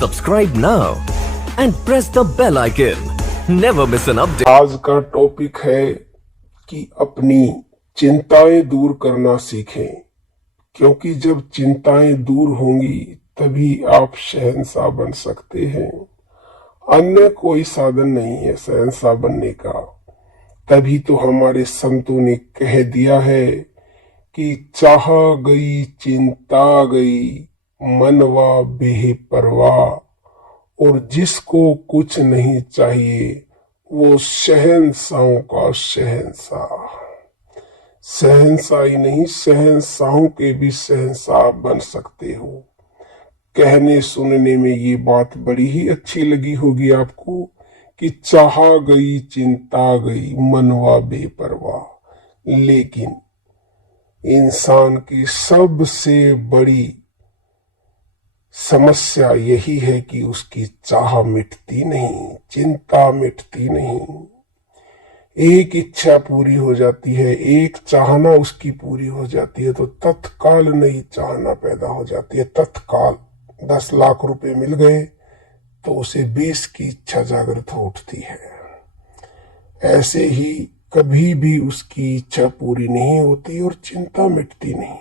Subscribe now and press the bell icon. Never miss an update. आज का topic है कि अपनी चिंताएं दूर करना सीखें, क्योंकि जब चिंताएं दूर होंगी तभी आप शहंशाह बन सकते हैं। अन्य कोई साधन नहीं है शहंशाह बनने का। तभी तो हमारे संतों ने कह दिया है कि चाह गई चिंता गई मनवा बेपरवाह, और जिसको कुछ नहीं चाहिए वो शहंशाहों का शहंशाह। शहंशाह ही नहीं, शहंशाहों के भी शहंशाह बन सकते हो। कहने सुनने में ये बात बड़ी ही अच्छी लगी होगी आपको कि चाह गई चिंता गई मनवा बेपरवाह, लेकिन इंसान की सबसे बड़ी समस्या यही है कि उसकी चाह मिटती नहीं, चिंता मिटती नहीं। एक इच्छा पूरी हो जाती है, एक चाहना उसकी पूरी हो जाती है तो तत्काल नई चाहना पैदा हो जाती है। तत्काल 10 लाख रुपए मिल गए तो उसे 20 की इच्छा जागृत हो उठती है। ऐसे ही कभी भी उसकी इच्छा पूरी नहीं होती और चिंता मिटती नहीं।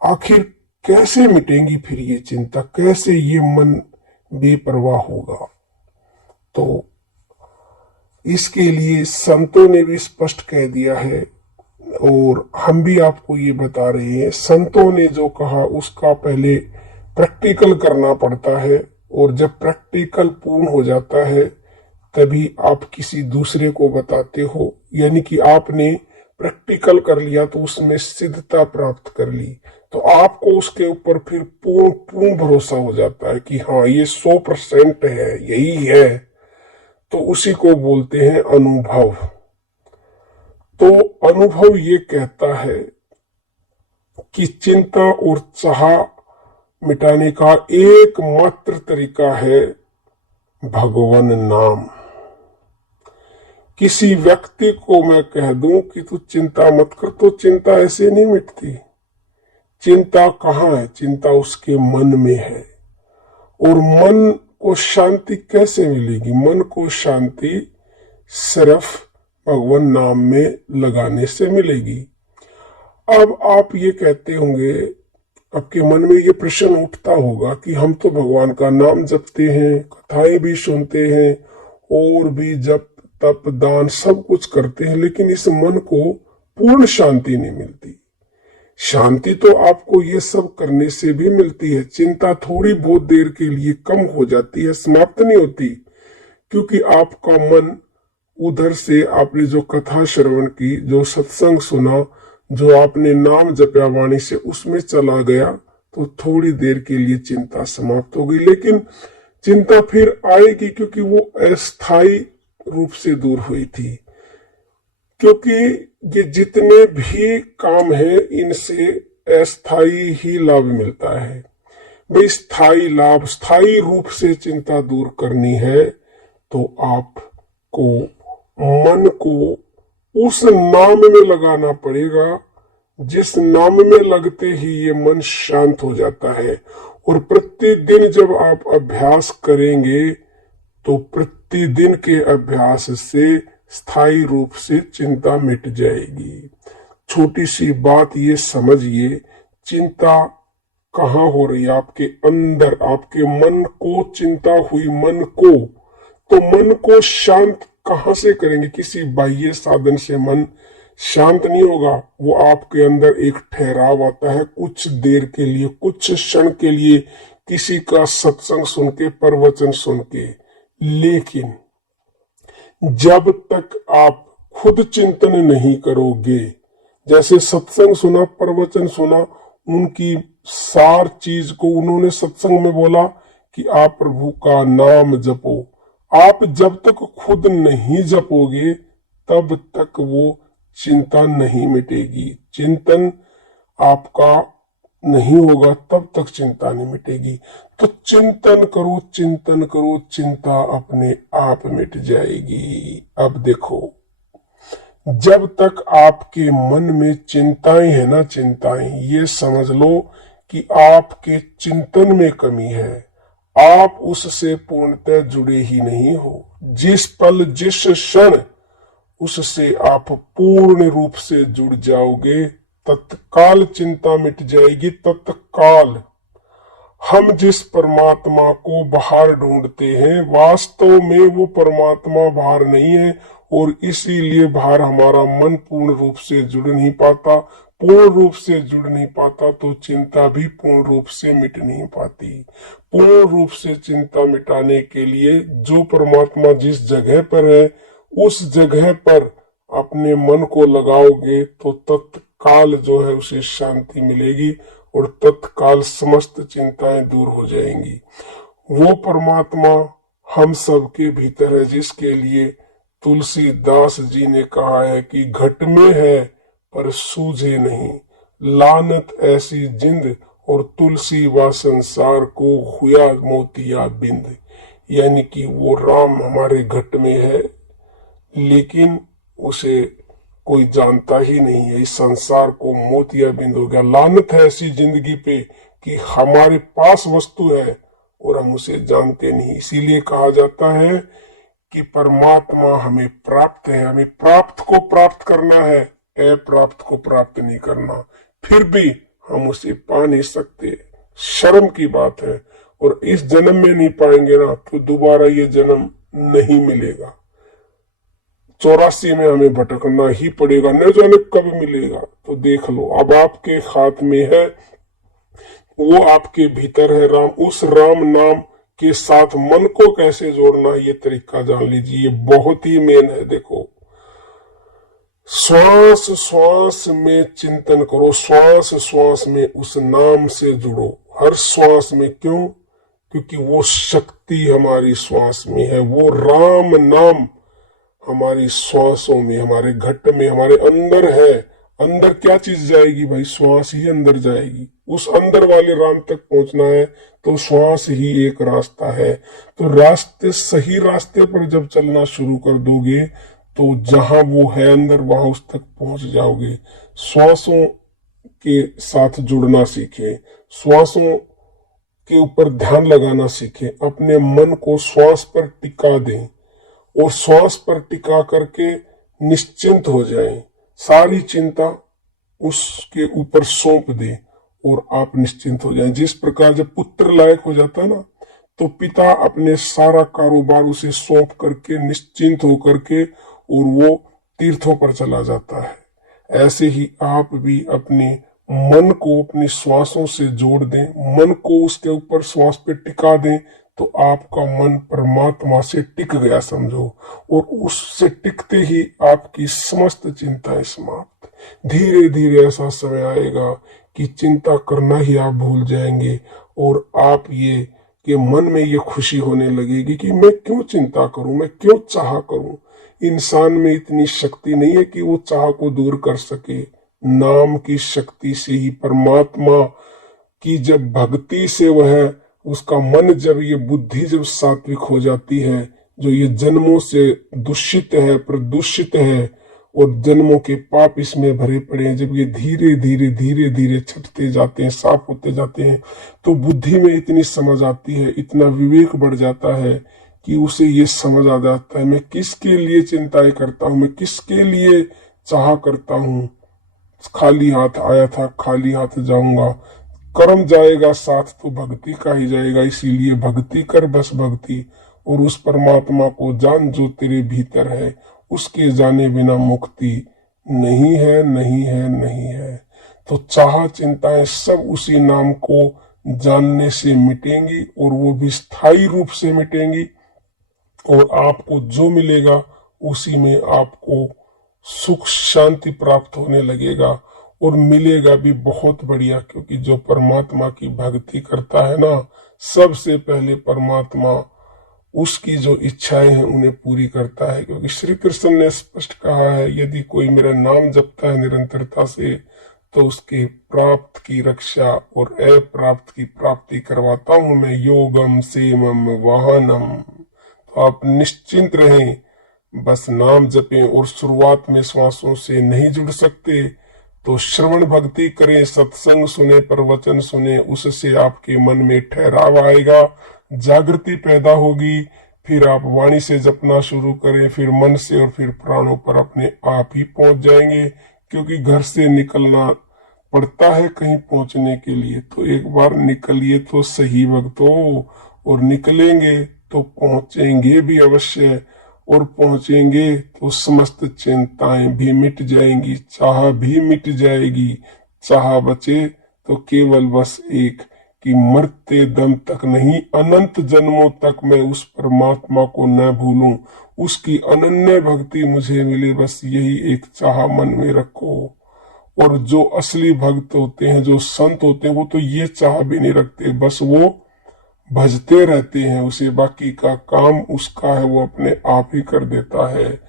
आखिर कैसे मिटेंगी फिर ये चिंता, कैसे ये मन बेपरवाह होगा? तो इसके लिए संतों ने भी स्पष्ट कह दिया है और हम भी आपको ये बता रहे हैं। संतों ने जो कहा उसका पहले प्रैक्टिकल करना पड़ता है, और जब प्रैक्टिकल पूर्ण हो जाता है तभी आप किसी दूसरे को बताते हो। यानी कि आपने प्रैक्टिकल कर लिया तो उसमें सिद्धता प्राप्त कर ली, तो आपको उसके ऊपर फिर पूर्ण भरोसा हो जाता है कि हाँ ये 100% है, यही है। तो उसी को बोलते हैं अनुभव। तो अनुभव ये कहता है कि चिंता और चाह मिटाने का एकमात्र तरीका है भगवान नाम। किसी व्यक्ति को मैं कह दूं कि तू चिंता मत कर, तो चिंता ऐसे नहीं मिटती। चिंता कहाँ है? चिंता उसके मन में है। और मन को शांति कैसे मिलेगी? मन को शांति सिर्फ भगवान नाम में लगाने से मिलेगी। अब आप ये कहते होंगे, आपके मन में ये प्रश्न उठता होगा कि हम तो भगवान का नाम जपते हैं, कथाएं भी सुनते हैं और भी जप तप दान सब कुछ करते हैं, लेकिन इस मन को पूर्ण शांति नहीं मिलती। शांति तो आपको ये सब करने से भी मिलती है। चिंता थोड़ी बहुत देर के लिए कम हो जाती है, समाप्त नहीं होती, क्योंकि आपका मन उधर से आपने जो कथा श्रवण की, जो सत्संग सुना, जो आपने नाम जपया वाणी से, उसमें चला गया तो थोड़ी देर के लिए चिंता समाप्त हो गई। लेकिन चिंता फिर आएगी, क्योंकि वो अस्थायी रूप से दूर हुई थी। क्योंकि ये जितने भी काम है इनसे अस्थायी ही लाभ मिलता है। भाई स्थायी लाभ, स्थायी रूप से चिंता दूर करनी है तो आपको मन को उस नाम में लगाना पड़ेगा, जिस नाम में लगते ही ये मन शांत हो जाता है। और प्रतिदिन जब आप अभ्यास करेंगे तो प्रतिदिन के अभ्यास से स्थायी रूप से चिंता मिट जाएगी। छोटी सी बात ये समझिए, चिंता कहाँ हो रही है? आपके अंदर, आपके मन को चिंता हुई, मन को। तो मन को शांत कहाँ से करेंगे? किसी बाह्य साधन से मन शांत नहीं होगा। वो आपके अंदर एक ठहराव आता है कुछ देर के लिए, कुछ क्षण के लिए, किसी का सत्संग सुन के, प्रवचन सुन के। लेकिन जब तक आप खुद चिंतन नहीं करोगे, जैसे सत्संग सुना, प्रवचन सुना, उनकी सार चीज को उन्होंने सत्संग में बोला कि आप प्रभु का नाम जपो। आप जब तक खुद नहीं जपोगे तब तक वो चिंता नहीं मिटेगी। चिंतन आपका नहीं होगा तब तक चिंता नहीं मिटेगी। तो चिंतन करो, चिंतन करो, चिंता अपने आप मिट जाएगी। अब देखो, जब तक आपके मन में चिंताएं है ना, चिंताएं, ये समझ लो कि आपके चिंतन में कमी है, आप उससे पूर्णतः जुड़े ही नहीं हो। जिस पल जिस क्षण उससे आप पूर्ण रूप से जुड़ जाओगे, तत्काल चिंता मिट जाएगी। तत्काल हम जिस परमात्मा को बाहर ढूंढते हैं, वास्तव में वो परमात्मा बाहर नहीं है, और इसीलिए बाहर हमारा मन पूर्ण रूप से जुड़ नहीं पाता। पूर्ण रूप से जुड़ नहीं पाता तो चिंता भी पूर्ण रूप से मिट नहीं पाती। पूर्ण रूप से चिंता मिटाने के लिए जो परमात्मा जिस जगह पर है, उस जगह पर अपने मन को लगाओगे तो तत्काल जो है उसे शांति मिलेगी और तत्काल समस्त चिंताएं दूर हो जाएंगी। वो परमात्मा हम सब के भीतर है, जिसके लिए तुलसीदास जी ने कहा है कि घट में है पर सूझे नहीं, लानत ऐसी जिंद और तुलसी व संसार को हुआ मोतिया बिंद। यानी कि वो राम हमारे घट में है, लेकिन उसे कोई जानता ही नहीं है। इस संसार को मोतिया बिंद हो गया। लानत है ऐसी जिंदगी पे कि हमारे पास वस्तु है और हम उसे जानते नहीं। इसीलिए कहा जाता है कि परमात्मा हमें प्राप्त है, हमें प्राप्त को प्राप्त करना है, अप्राप्त को प्राप्त नहीं करना। फिर भी हम उसे पा नहीं सकते, शर्म की बात है। और इस जन्म में नहीं पाएंगे ना तो दोबारा ये जन्म नहीं मिलेगा। 84 में हमें भटकना ही पड़ेगा, न जाने कब मिलेगा। तो देख लो, अब आपके हाथ में है, वो आपके भीतर है राम। उस राम नाम के साथ मन को कैसे जोड़ना है, ये तरीका जान लीजिए। ये बहुत ही मेन है। देखो, श्वास श्वास में चिंतन करो, श्वास श्वास में उस नाम से जुड़ो, हर श्वास में। क्यों? क्योंकि वो शक्ति हमारी श्वास में है, वो राम नाम हमारी श्वासों में, हमारे घट में, हमारे अंदर है। अंदर क्या चीज जाएगी भाई? श्वास ही अंदर जाएगी। उस अंदर वाले राम तक पहुंचना है तो श्वास ही एक रास्ता है। तो रास्ते, सही रास्ते पर जब चलना शुरू कर दोगे तो जहां वो है अंदर, वहां उस तक पहुंच जाओगे। श्वासों के साथ जुड़ना सीखें, श्वासों के ऊपर ध्यान लगाना सीखें, अपने मन को श्वास पर टिका दें और श्वास पर टिका करके निश्चिंत हो जाएं। सारी चिंता उसके ऊपर सौंप दें और आप निश्चिंत हो जाएं। जिस प्रकार जब पुत्र लायक हो जाता है ना, तो पिता अपने सारा कारोबार उसे सौंप करके निश्चिंत होकर के और वो तीर्थों पर चला जाता है। ऐसे ही आप भी अपने मन को अपनी श्वासों से जोड़ दें, मन को उसके ऊपर श्वास पे टिका दें, तो आपका मन परमात्मा से टिक गया समझो। और उससे टिकते ही आपकी समस्त चिंताएं समाप्त। धीरे धीरे ऐसा समय आएगा कि चिंता करना ही आप भूल जाएंगे और आप ये कि मन में ये खुशी होने लगेगी कि मैं क्यों चिंता करूं, मैं क्यों चाह करूं। इंसान में इतनी शक्ति नहीं है कि वो चाह को दूर कर सके। नाम की शक्ति से ही, परमात्मा की जब भक्ति से वह, उसका मन जब, ये बुद्धि जब सात्विक हो जाती है, जो ये जन्मों से दूषित है, प्रदूषित है और जन्मों के पाप इसमें भरे पड़े हैं, जब ये धीरे धीरे धीरे धीरे छटते जाते हैं, साफ होते जाते हैं, तो बुद्धि में इतनी समझ आती है, इतना विवेक बढ़ जाता है कि उसे ये समझ आ जाता है मैं किसके लिए चिंताएं करता हूं, मैं किसके लिए चाह करता हूं। खाली हाथ आया था, खाली हाथ जाऊंगा। कर्म जाएगा साथ तो भक्ति का ही जाएगा। इसीलिए भक्ति कर, बस भक्ति, और उस परमात्मा को जान जो तेरे भीतर है। उसके जाने बिना मुक्ति नहीं है, नहीं है, नहीं है। तो चाह चिंताएं सब उसी नाम को जानने से मिटेंगी और वो भी स्थायी रूप से मिटेंगी। और आपको जो मिलेगा उसी में आपको सुख शांति प्राप्त होने लगेगा और मिलेगा भी बहुत बढ़िया। क्योंकि जो परमात्मा की भक्ति करता है ना, सबसे पहले परमात्मा उसकी जो इच्छाएं हैं उन्हें पूरी करता है। क्योंकि श्री कृष्ण ने स्पष्ट कहा है, यदि कोई मेरा नाम जपता है निरंतरता से तो उसके प्राप्त की रक्षा और अप्राप्त की प्राप्ति करवाता हूं मैं। योगम सेमम वाहनम। तो आप निश्चिंत रहें, बस नाम जपें। और शुरुआत में श्वासों से नहीं जुड़ सकते तो श्रवण भक्ति करें, सत्संग सुने, प्रवचन सुने, उससे आपके मन में ठहराव आएगा। जागृति पैदा होगी, फिर आप वाणी से जपना शुरू करें, फिर मन से और फिर प्राणों पर अपने आप ही पहुंच जाएंगे। क्योंकि घर से निकलना पड़ता है कहीं पहुंचने के लिए, तो एक बार निकलिए तो सही भक्तों, और निकलेंगे तो पहुंचेंगे भी अवश्य, और पहुंचेंगे तो समस्त चिंताएं भी मिट जाएंगी, चाह भी मिट जाएगी। चाह बचे तो केवल बस एक कि मरते दम तक नहीं, अनंत जन्मों तक मैं उस परमात्मा को न भूलूं, उसकी अनन्य भक्ति मुझे मिले, बस यही एक चाह मन में रखो। और जो असली भक्त होते हैं, जो संत होते हैं, वो तो ये चाह भी नहीं रखते, बस वो भजते रहते हैं उसे, बाकी का काम उसका है, वो अपने आप ही कर देता है।